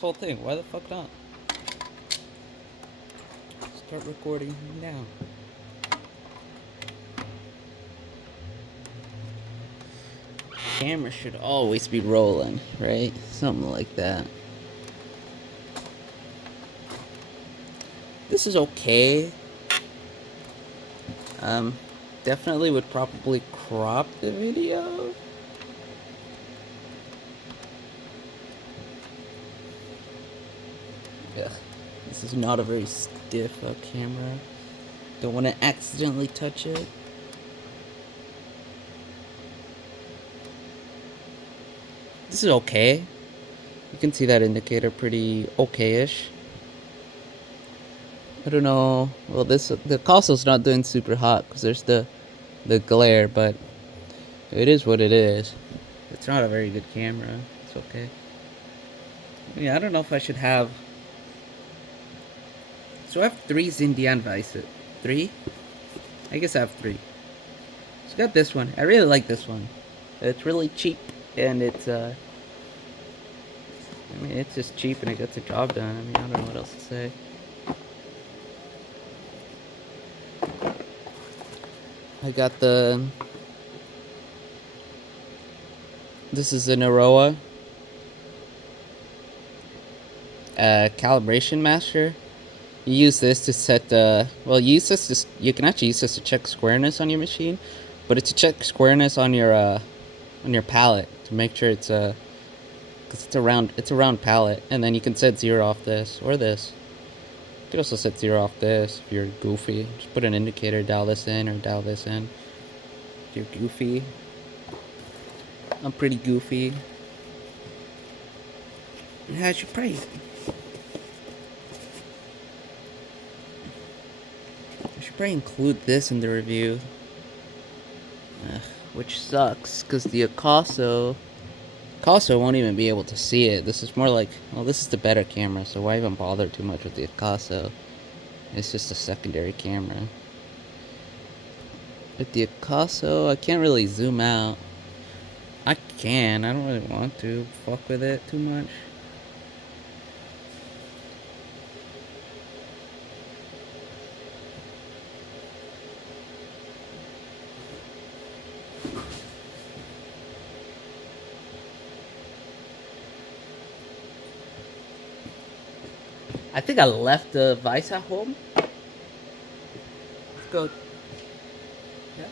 whole thing. Why the fuck not? Start recording now. Camera should always be rolling, right? Something like that. This is okay. Definitely would probably crop the video. Ugh. This is not a very stiff camera. Don't want to accidentally touch it. This is okay. You can see that indicator pretty okay-ish. I don't know. Well, the console's not doing super hot because there's the glare, but it is what it is. It's not a very good camera. It's okay. Yeah, I don't know if I should have. So I have 3 xindian vises. 3? I guess I have 3. So I got this one. I really like this one. It's really cheap and it's I mean, it's just cheap and it gets the job done. I mean, I don't know what else to say. I got the. This is an Aroa calibration master. You use this to set you can actually use this to check squareness on your machine, but it's to check squareness on your pallet to make sure it's because it's a round pallet, and then you can set 0 off this or this. You can also set 0 off this if you're goofy. Just put an indicator, dial this in or dial this in. If you're goofy. I'm pretty goofy. And I should probably include this in the review. Which sucks, because the Akaso won't even be able to see it. This is more like, well, this is the better camera, so why even bother too much with the Akaso? It's just a secondary camera. With the Akaso, I can't really zoom out. I can, I don't really want to fuck with it too much. I think I left the vise at home. Let's go. Yeah.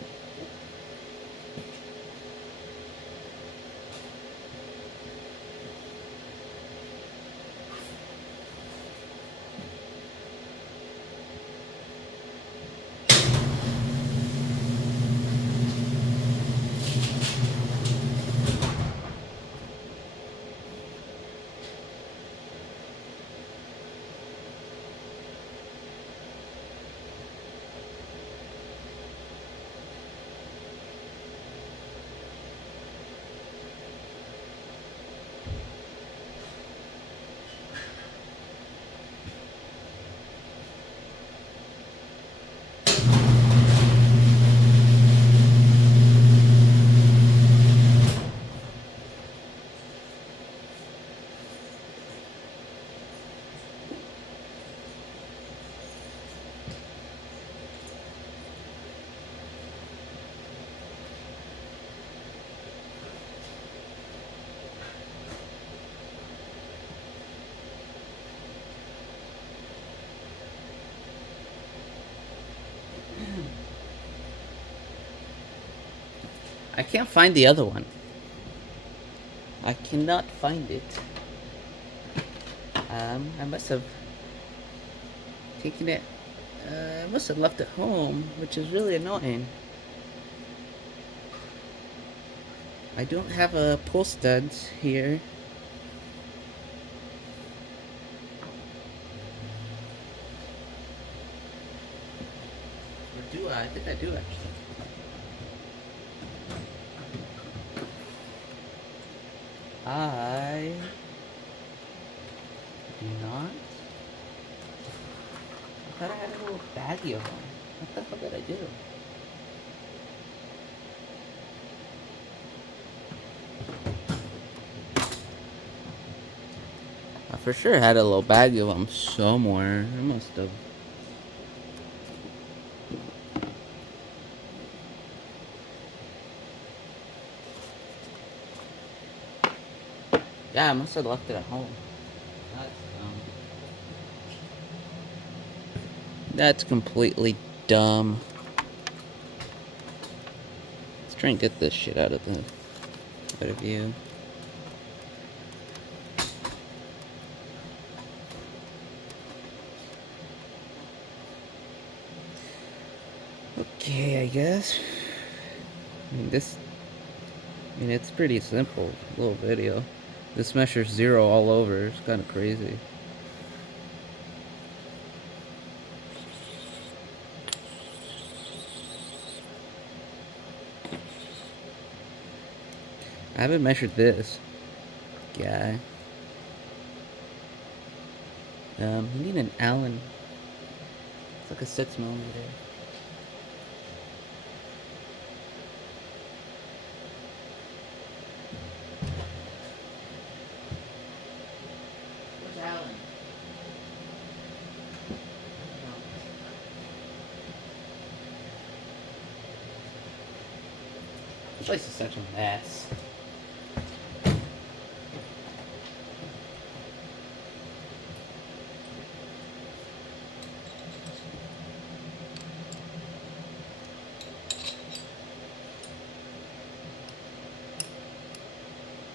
I can't find the other one. I cannot find it. I must have taken it. I must have left it home, which is really annoying. I don't have a pull studs here. Or do I? I think I do actually. I do not. I thought I had a little baggie of them. What the hell did I do? I for sure had a little bag of them somewhere. I must have. Yeah, I must have left it at home. That's dumb. That's completely dumb. Let's try and get this shit out of view. Okay, I guess. I mean, it's pretty simple little video. This measures 0 all over. It's kind of crazy. I haven't measured this guy. You need an Allen. It's like a 6mm. Where's Allen? This place is such a mess.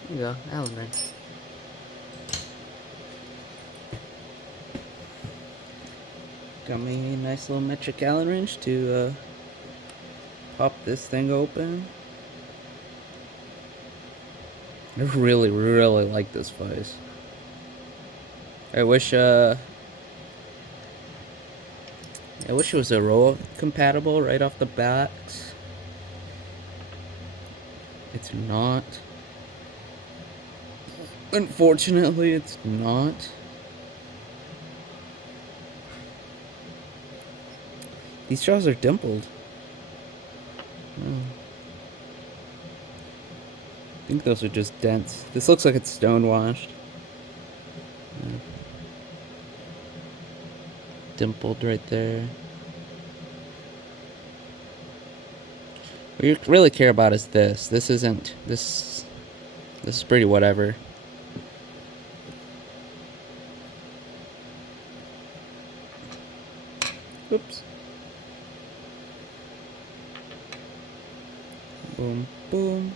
There you go, Allen wrench. Got me a nice little metric Allen wrench to pop this thing open. I really, really like this vise. I wish it was a roll compatible right off the bat. It's not. Unfortunately, it's not. These straws are dimpled. Oh. I think those are just dents. This looks like it's stone washed. Yeah. Dimpled right there. What you really care about is this. This isn't. This is pretty whatever. Oops. Boom, boom.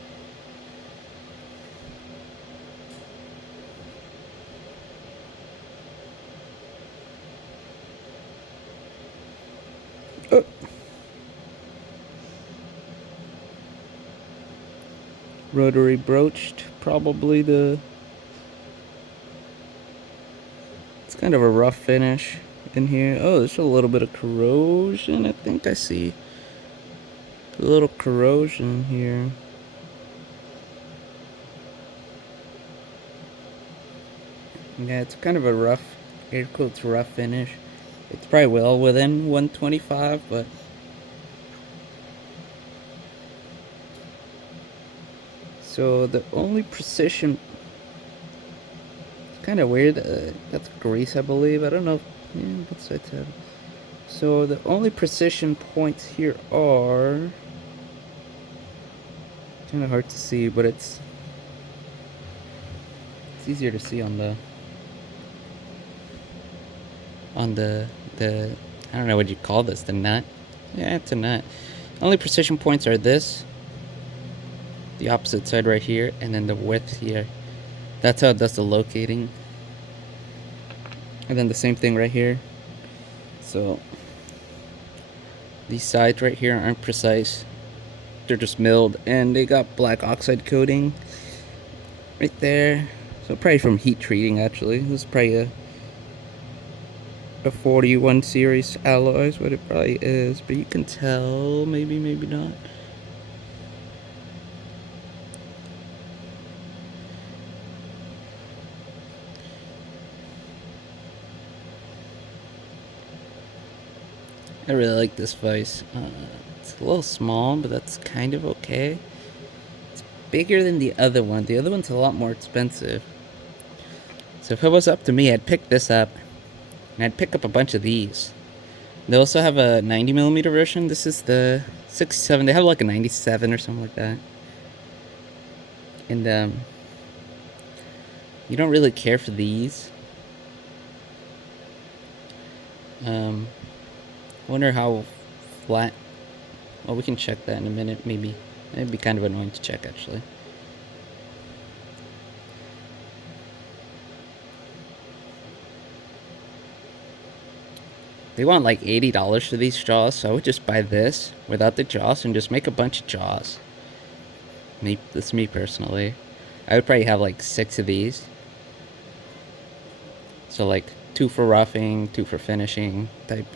Oh. Rotary broached, probably it's kind of a rough finish in here. Oh, there's a little bit of corrosion. I think I see a little corrosion here. Yeah, it's kind of a rough, air quotes, rough finish. It's probably well within 125, but so the only precision, kind of weird. That's grease, I believe. I don't know. Yeah, both sides have. So the only precision points here are kind of hard to see, but it's easier to see on the I don't know what you call this, the nut. Yeah, it's a nut. Only precision points are this, the opposite side right here, and then the width here. That's how it does the locating. And then the same thing right here. So these sides right here aren't precise. They're just milled, and they got black oxide coating right there. So probably from heat treating, actually. This is probably a 41 series alloy is what it probably is, but you can tell, maybe not. I really like this vise. It's a little small, but that's kind of okay. It's bigger than the other one. The other one's a lot more expensive. So if it was up to me, I'd pick this up, and I'd pick up a bunch of these. They also have a 90mm version. This is the 67. They have like a 97 or something like that. And you don't really care for these. I wonder how flat. Well, we can check that in a minute, maybe. It'd be kind of annoying to check, actually. They want like $80 for these jaws, so I would just buy this without the jaws and just make a bunch of jaws. That's me personally. I would probably have like 6 of these. So like 2 for roughing, 2 for finishing type.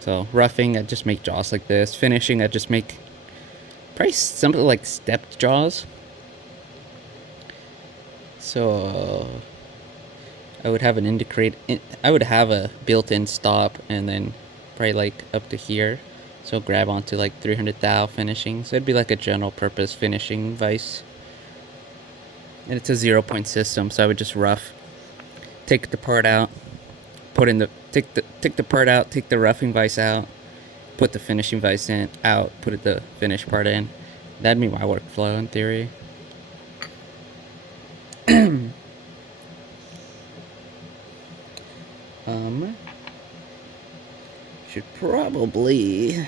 So roughing, I'd just make jaws like this. Finishing, I'd just make probably something like stepped jaws. So I would have I would have a built-in stop, and then probably like up to here. So grab onto like 300 thou finishing. So it'd be like a general purpose finishing vise. And it's a 0-point system, so I would just rough, take the part out, take the part out, take the roughing vise out, put the finishing vise in, out, put the finished part in. That'd be my workflow in theory. Should probably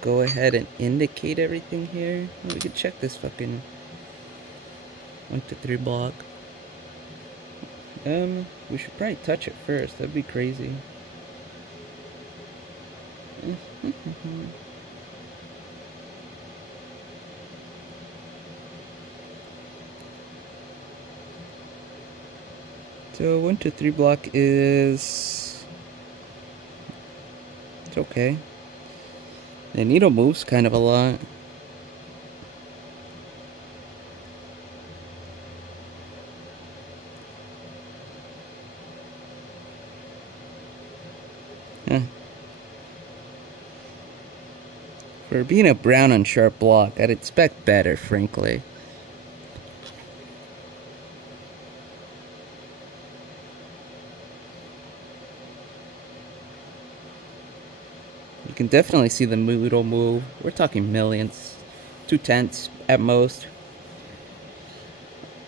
go ahead and indicate everything here. We could check this fucking 1 to 3 block. We should probably touch it first. That'd be crazy. So 1 to 3 block is, it's okay. The needle moves kind of a lot. For being a brown and sharp block, I'd expect better, frankly. You can definitely see the needle move. We're talking millions. 0.2 at most.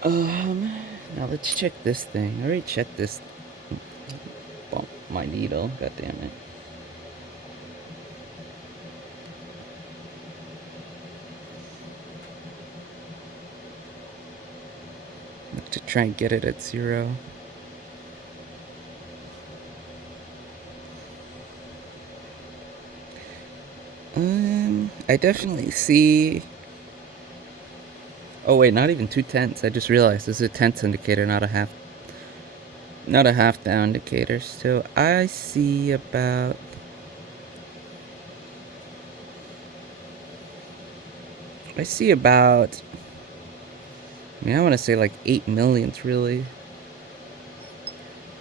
Now let's check this thing. I already checked this. Bump my needle. God damn it. I have to try and get it at 0. I definitely see. Oh wait, not even 0.2. I just realized this is a tenths indicator, not a half down indicator. So I see about, I mean, I want to say like 8 millionths, really.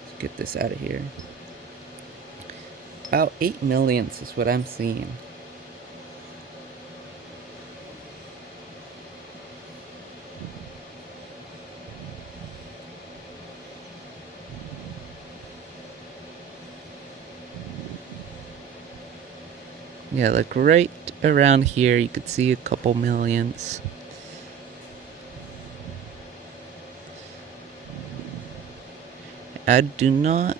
Let's get this out of here. About 8 millionths is what I'm seeing. Yeah, like right around here, you could see a couple millionths. I do not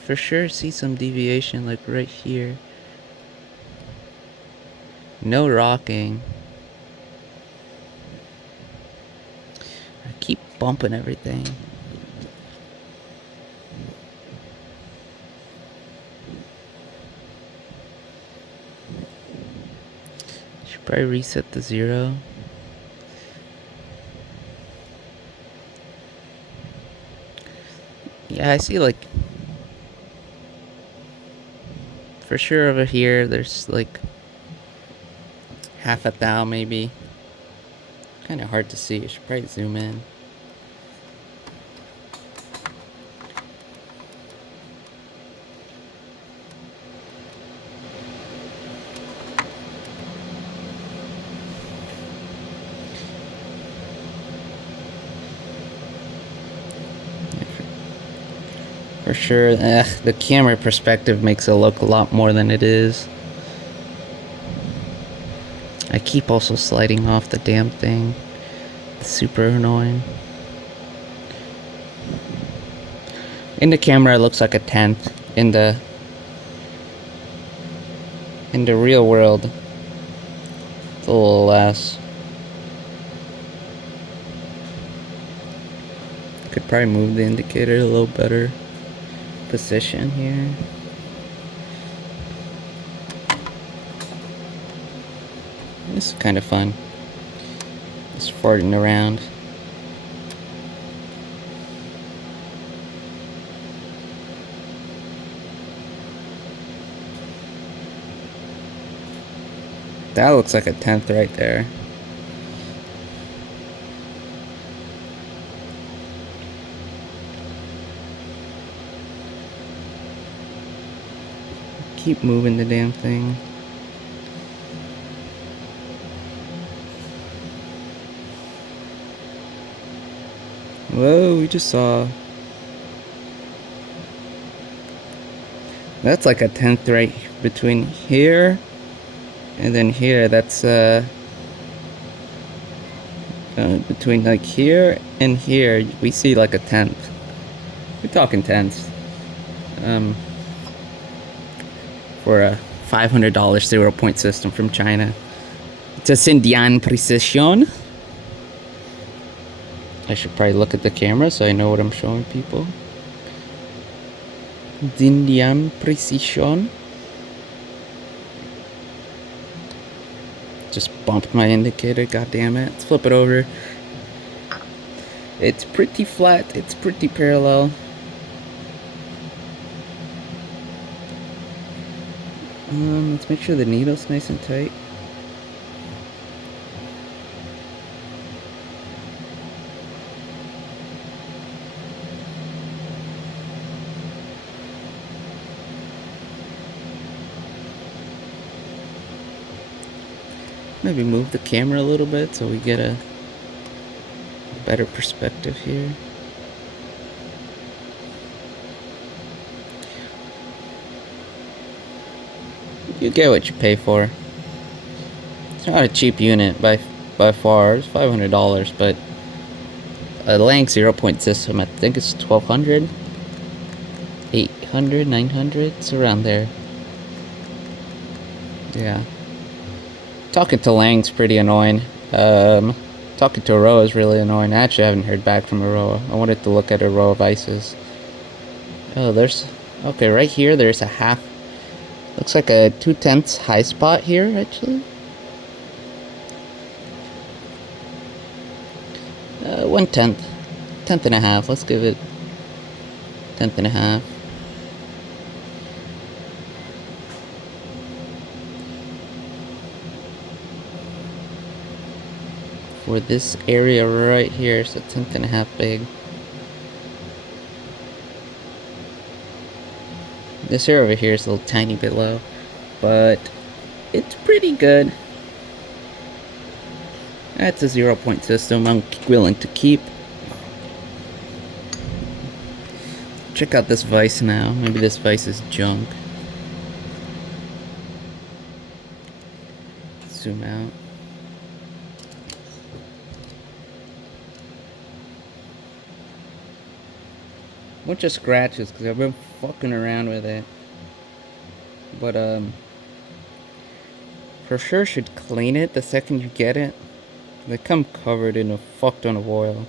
for sure see some deviation like right here. No rocking. I keep bumping everything. Should probably reset the 0. Yeah, I see like for sure over here there's like half a thou maybe. Kind of hard to see. I should probably zoom in. For sure. The camera perspective makes it look a lot more than it is. I keep also sliding off the damn thing. It's super annoying. In the camera, it looks like a tenth. In the real world, it's a little less. Could probably move the indicator a little better position here. This is kind of fun. Just farting around. That looks like a tenth right there. Keep moving the damn thing. Whoa, we just saw. That's like a tenth right between here and then here. That's between like here and here, we see like a tenth. We're talking tenths. For a $500 0-point system from China. It's a xindian precision. I should probably look at the camera so I know what I'm showing people. Xindian precision. Just bumped my indicator, god damn it. Let's flip it over. It's pretty flat, it's pretty parallel. Let's make sure the needle's nice and tight. Maybe move the camera a little bit so we get a better perspective here. You get what you pay for. It's not a cheap unit by far. It's $500, but a Lang 0-point system, I think it's 1200, 800, 900. It's around there. Yeah. Talking to Lang's pretty annoying. Talking to Aroa is really annoying. Actually, I haven't heard back from Aroa. I wanted to look at Aroa vices. Oh, there's... Okay, right here, there's a half... Looks like a 2/10 high spot here, actually. 1/10. 10th and a half. Let's give it 10th and a half. For this area right here, it's a 10th and a half big. This area over here is a little tiny bit low, but it's pretty good. That's a 0-point system I'm willing to keep. Check out this vise now. Maybe this vise is junk. Zoom out. Bunch of scratches because I've been fucking around with it. But for sure should clean it the second you get it. They come covered in a fuck ton of oil.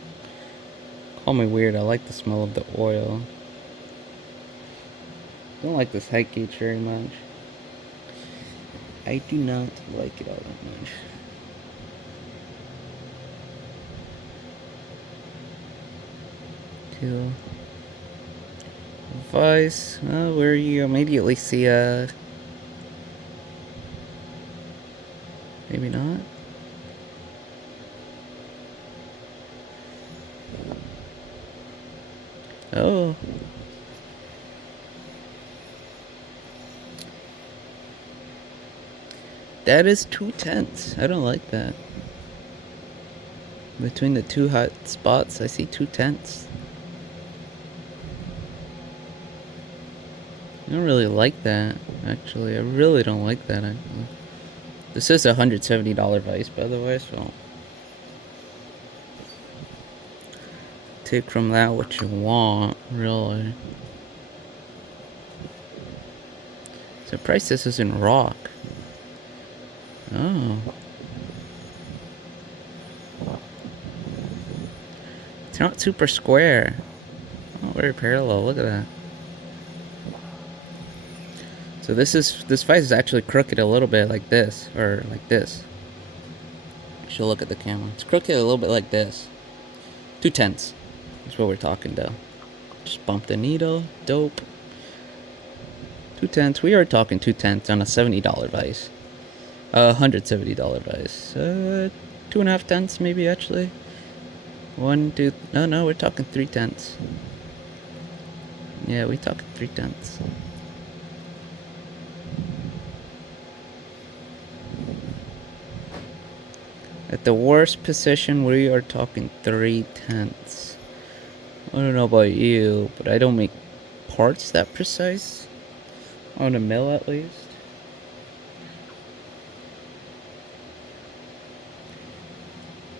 Call me weird, I like the smell of the oil. Don't like this height gauge very much. I do not like it all that much. Cool. Vise, where you immediately see a... Maybe not. Oh. That is 2/10. I don't like that. Between the two hot spots, I see 2/10. I don't really like that, actually. I really don't like that, actually. This is a $170 vise, by the way, so take from that what you want, really. Surprised this isn't rock. Oh. It's not super square. Oh, very parallel, look at that. So this vise is actually crooked a little bit like this, or like this. You should look at the camera. It's crooked a little bit like this. 2/10 is what we're talking though. Just bump the needle, dope. 2/10, we are talking 2/10 on a $70 vise. $170 vise. 2.5 tenths maybe actually. 1, 2, no, we're talking 3/10. Yeah, we talking 3/10. At the worst position, we are talking 3/10. I don't know about you, but I don't make parts that precise. On a mill, at least.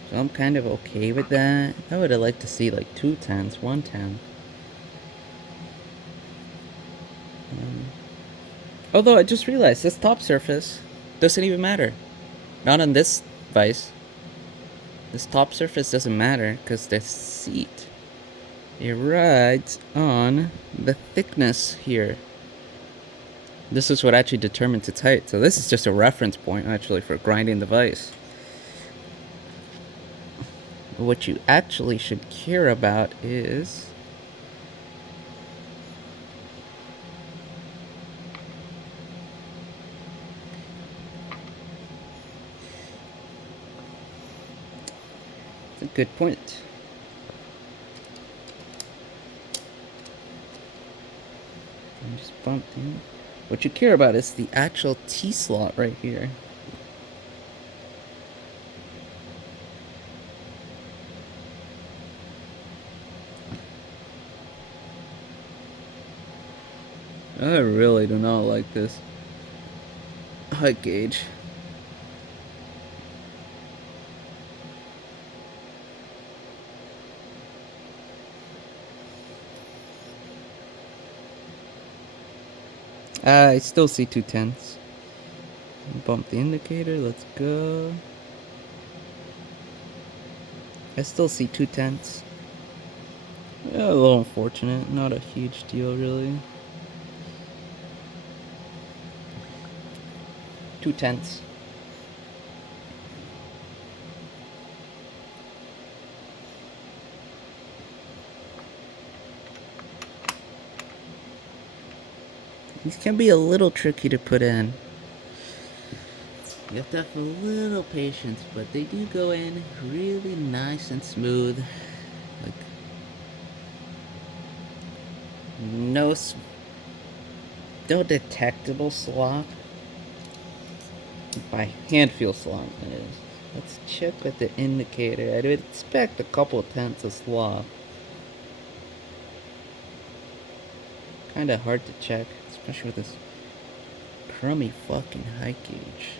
So I'm kind of okay with that. I would have liked to see like 2/10, 1/10. Although I just realized this top surface doesn't even matter. Not on this vise. This top surface doesn't matter because the seat, it rides on the thickness here. This is what actually determines its height. So this is just a reference point actually for grinding the vise. What you actually should care about is a good point. I just bumped in. What you care about is the actual T-slot right here. I really do not like this height gauge. I still see 2/10. Bump the indicator, let's go. I still see 2/10. Yeah, a little unfortunate, not a huge deal really. 2/10. These can be a little tricky to put in. You have to have a little patience, but they do go in really nice and smooth. Like, no detectable slop. By hand feel slop, that is. Let's check with the indicator. I'd expect a couple tenths of slop. Kinda hard to check, especially with this crummy fucking height gauge.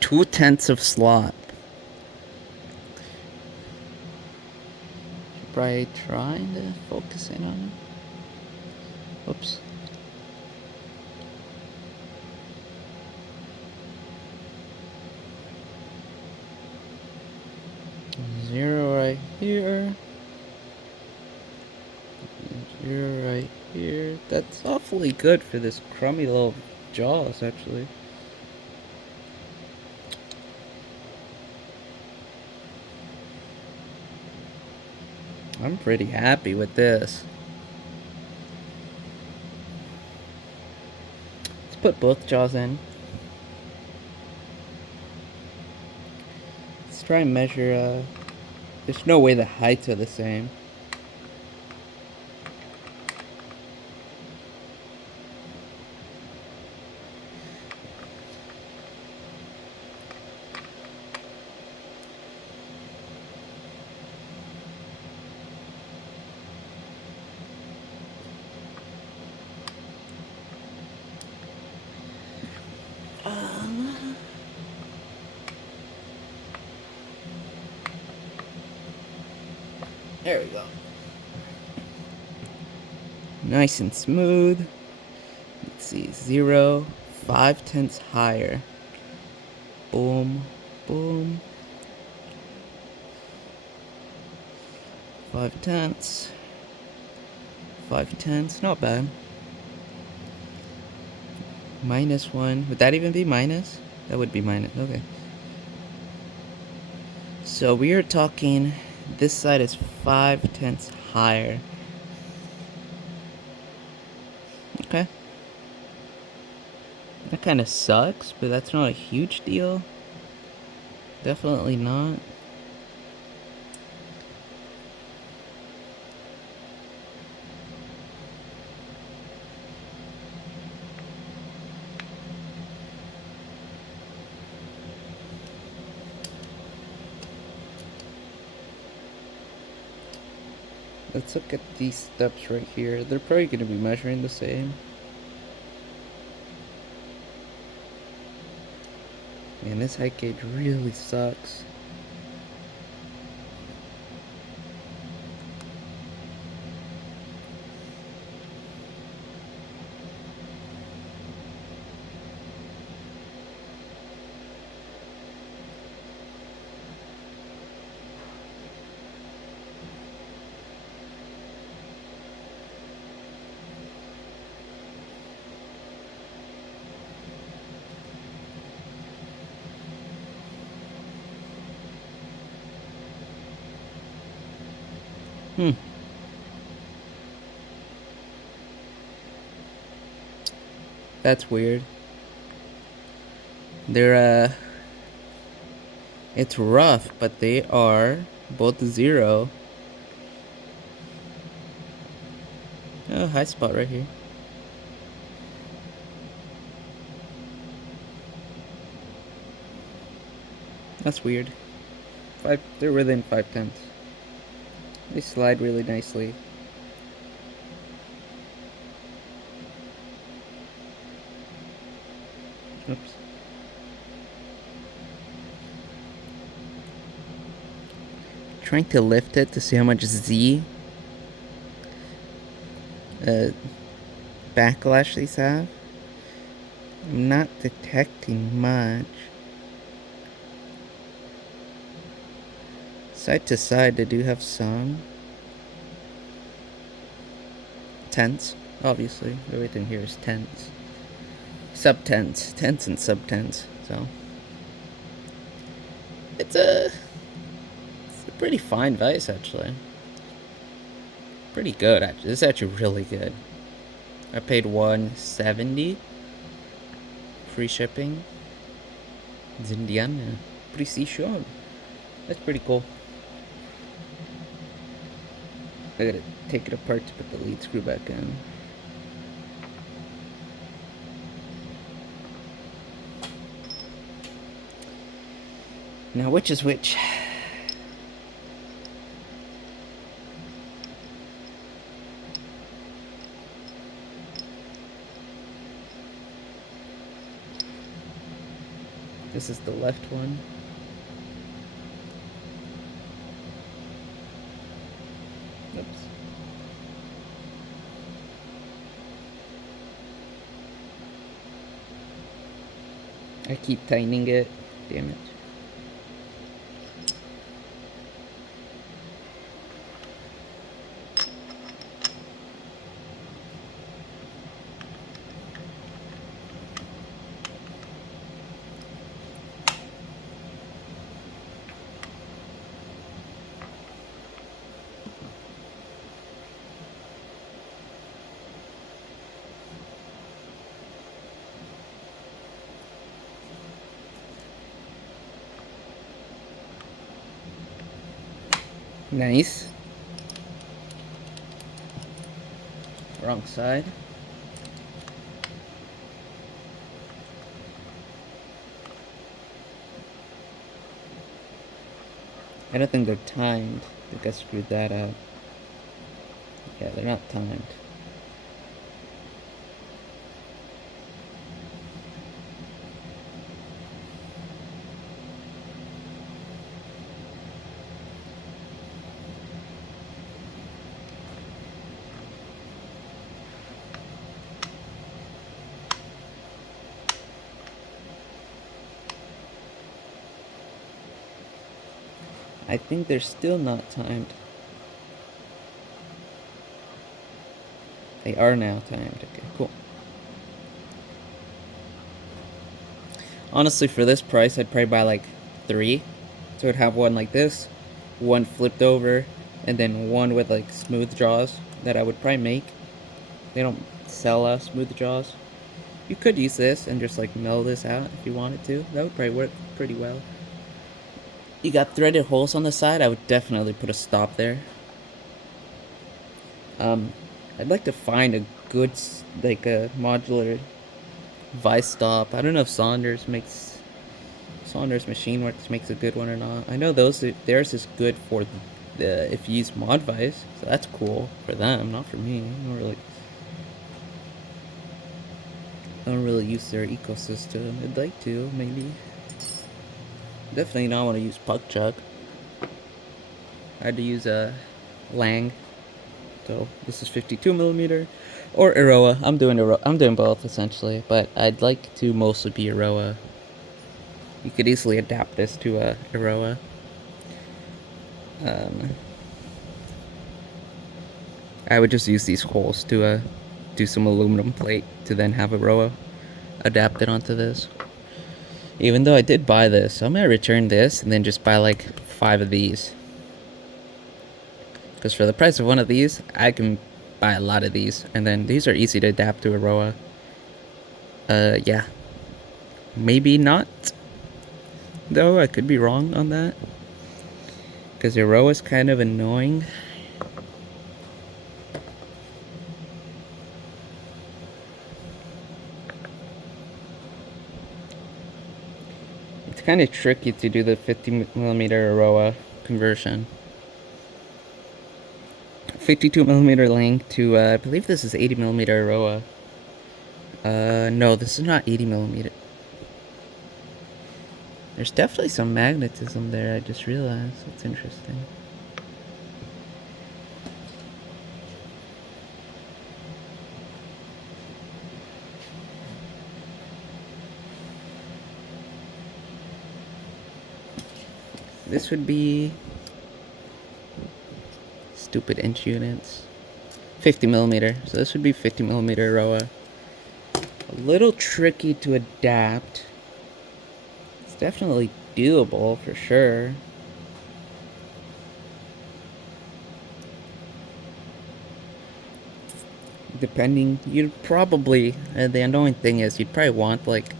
Two-tenths of slot. By trying to focus in on it. Whoops. Zero right here. Zero right here. That's awfully good for this crummy little jaws, actually. I'm pretty happy with this. put both jaws in. Let's try and measure, there's no way the heights are the same. There we go. Nice and smooth. Let's see, 0, 5/10 higher. Boom, boom. 5/10. 5/10, not bad. -1. Would that even be minus? That would be minus. Okay. So we are talking, this side is 5/10 higher. Okay. That kind of sucks, but that's not a huge deal. Definitely not. Let's look at these steps right here. They're probably going to be measuring the same. Man, this height gauge really sucks. That's weird. They're, it's rough, but they are both 0. Oh, high spot right here. That's weird. They're within 5/10. They slide really nicely. Oops. Trying to lift it to see how much Z backlash these have. I'm not detecting much. Side to side, they do have some. Tenths, obviously. Everything here is tenths. Sub-tenths. Tenths and sub-tenths. So it's a pretty fine vise, actually. Pretty good, actually. This is actually really good. I paid $170. Free shipping. Xindian. Precision. That's pretty cool. I gotta take it apart to put the lead screw back in. Now, which is which? This is the left one. Oops. I keep tightening it. Damn it. Nice. Wrong side. I don't think they're timed. I think I screwed that up. Yeah, they're not timed. I think they're still not timed. They are now timed. Okay, cool. Honestly, for this price, I'd probably buy like 3. So I'd have one like this, one flipped over, and then one with like smooth jaws that I would probably make. They don't sell smooth jaws. You could use this and just like mill this out if you wanted to. That would probably work pretty well. You got threaded holes on the side, I would definitely put a stop there. I'd like to find a good, like a modular vise stop. I don't know if Saunders Machine Works makes a good one or not. I know theirs is good for the if you use mod vise, so that's cool for them, not for me. I don't really use their ecosystem. I'd like to, maybe. Definitely not want to use puck chuck. I had to use a Lang. So this is 52mm or Iroha. I'm doing both essentially, but I'd like to mostly be Iroha. You could easily adapt this to a Iroha. I would just use these holes to do some aluminum plate to then have Iroha adapted onto this. Even though I did buy this, so I'm gonna return this and then just buy like 5 of these. Because for the price of one of these, I can buy a lot of these. And then these are easy to adapt to Iroha. Yeah. Maybe not. Though, I could be wrong on that. Because Iroha is kind of annoying. It's kind of tricky to do the 50mm Iroha conversion. 52mm length to, I believe this is 80mm Iroha. No, this is not 80mm. There's definitely some magnetism there, I just realized. That's interesting. This would be stupid inch units. 50mm, so this would be 50mm Iroha. A little tricky to adapt. It's definitely doable for sure. Depending, you'd probably, the annoying thing is you'd probably want like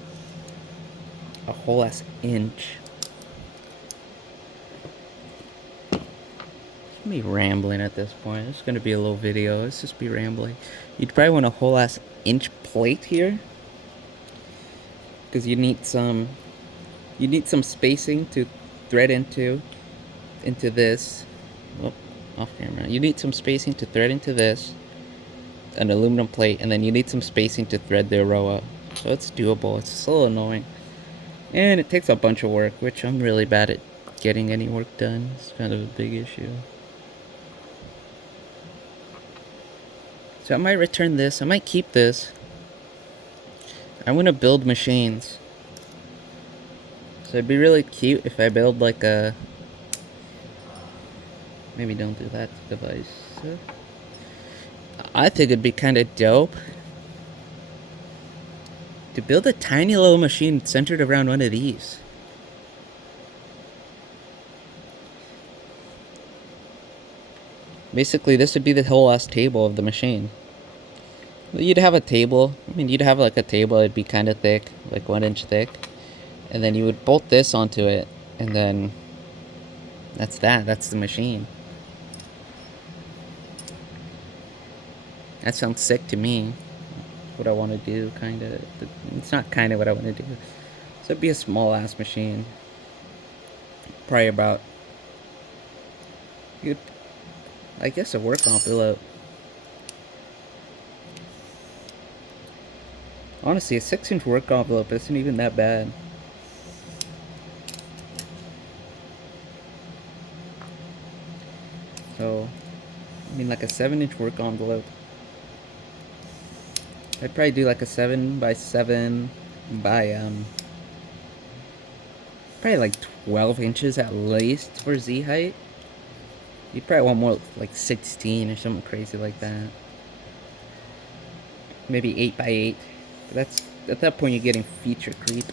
a whole ass inch. Me rambling at this point. It's gonna be a little video. Let's just be rambling. You'd probably want a whole ass inch plate here, because you need some spacing to thread into this. Oh, off camera. You need some spacing to thread into this, an aluminum plate, and then you need some spacing to thread the Iroha. So it's doable. It's just a little annoying, and it takes a bunch of work, which I'm really bad at getting any work done. It's kind of a big issue. So I might return this. I might keep this. I want to build machines. So it'd be really cute if I build like a... Maybe don't do that device. I think it'd be kind of dope to build a tiny little machine centered around one of these. Basically, this would be the whole ass table of the machine. You'd have a table. I mean, you'd have like a table. It'd be kind of thick, like 1 inch thick. And then you would bolt this onto it. And then that's that. That's the machine. That sounds sick to me. What I want to do, kind of. It's not kind of what I want to do. So it'd be a small ass machine. Probably about, I guess, a work envelope. Honestly, a 6-inch work envelope isn't even that bad. So, I mean, like a 7-inch work envelope. I'd probably do like a 7x7 by probably like 12 inches at least for Z height. You'd probably want more like 16 or something crazy like that. Maybe 8x8. But that's, at that point you're getting feature creep.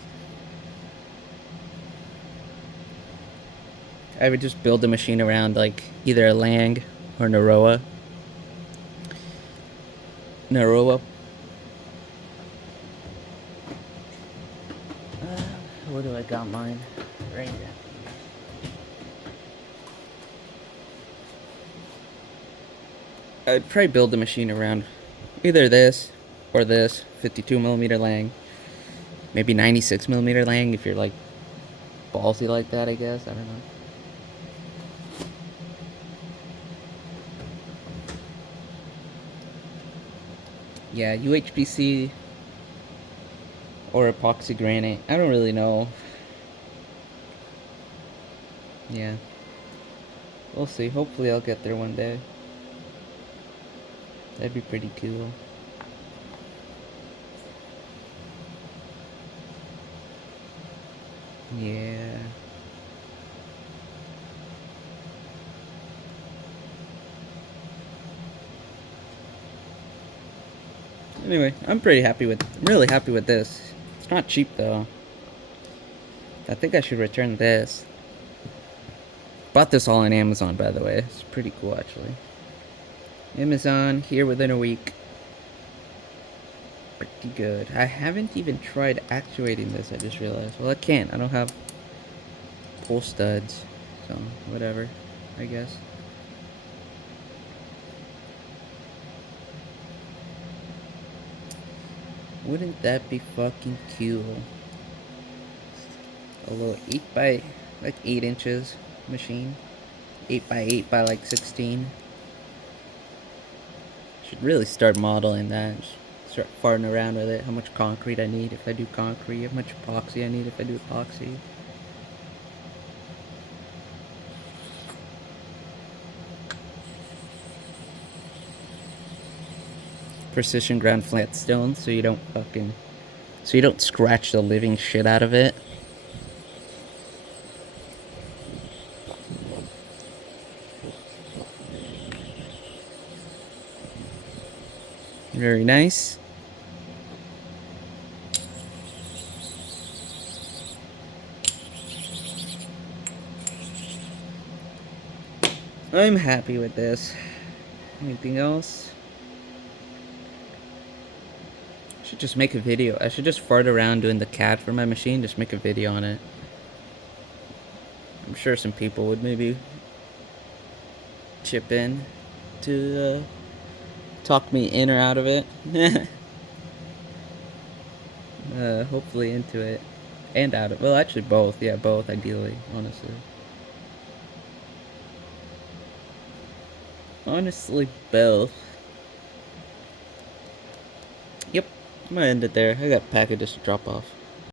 I would just build the machine around like either a Lang or Naroa. Where do I got mine? Right here. I'd probably build the machine around either this or this 52mm Lang. Maybe 96mm Lang if you're like ballsy like that, I guess. I don't know. Yeah, UHPC or epoxy granite. I don't really know. Yeah. We'll see. Hopefully I'll get there one day. That'd be pretty cool. Yeah. Anyway, I'm really happy with this. It's not cheap though. I think I should return this. Bought this all on Amazon, by the way. It's pretty cool, actually. Amazon, here within a week. Pretty good. I haven't even tried actuating this, I just realized. Well, I can't. I don't have pull studs. So, whatever, I guess. Wouldn't that be fucking cool? A little 8 inches machine. 8x8 by like 16. Should really start modeling that. Just start farting around with it. How much concrete I need if I do concrete. How much epoxy I need if I do epoxy. Precision ground flat stone so you don't scratch the living shit out of it. Very nice. I'm happy with this. Anything else? I should just make a video. I should just fart around doing the CAD for my machine. Just make a video on it. I'm sure some people would maybe chip in to talk me in or out of it. Hopefully into it and out of it. Well, actually both. Yeah, both ideally, honestly. Honestly, both. Yep, I'm gonna end it there. I got packages to drop off.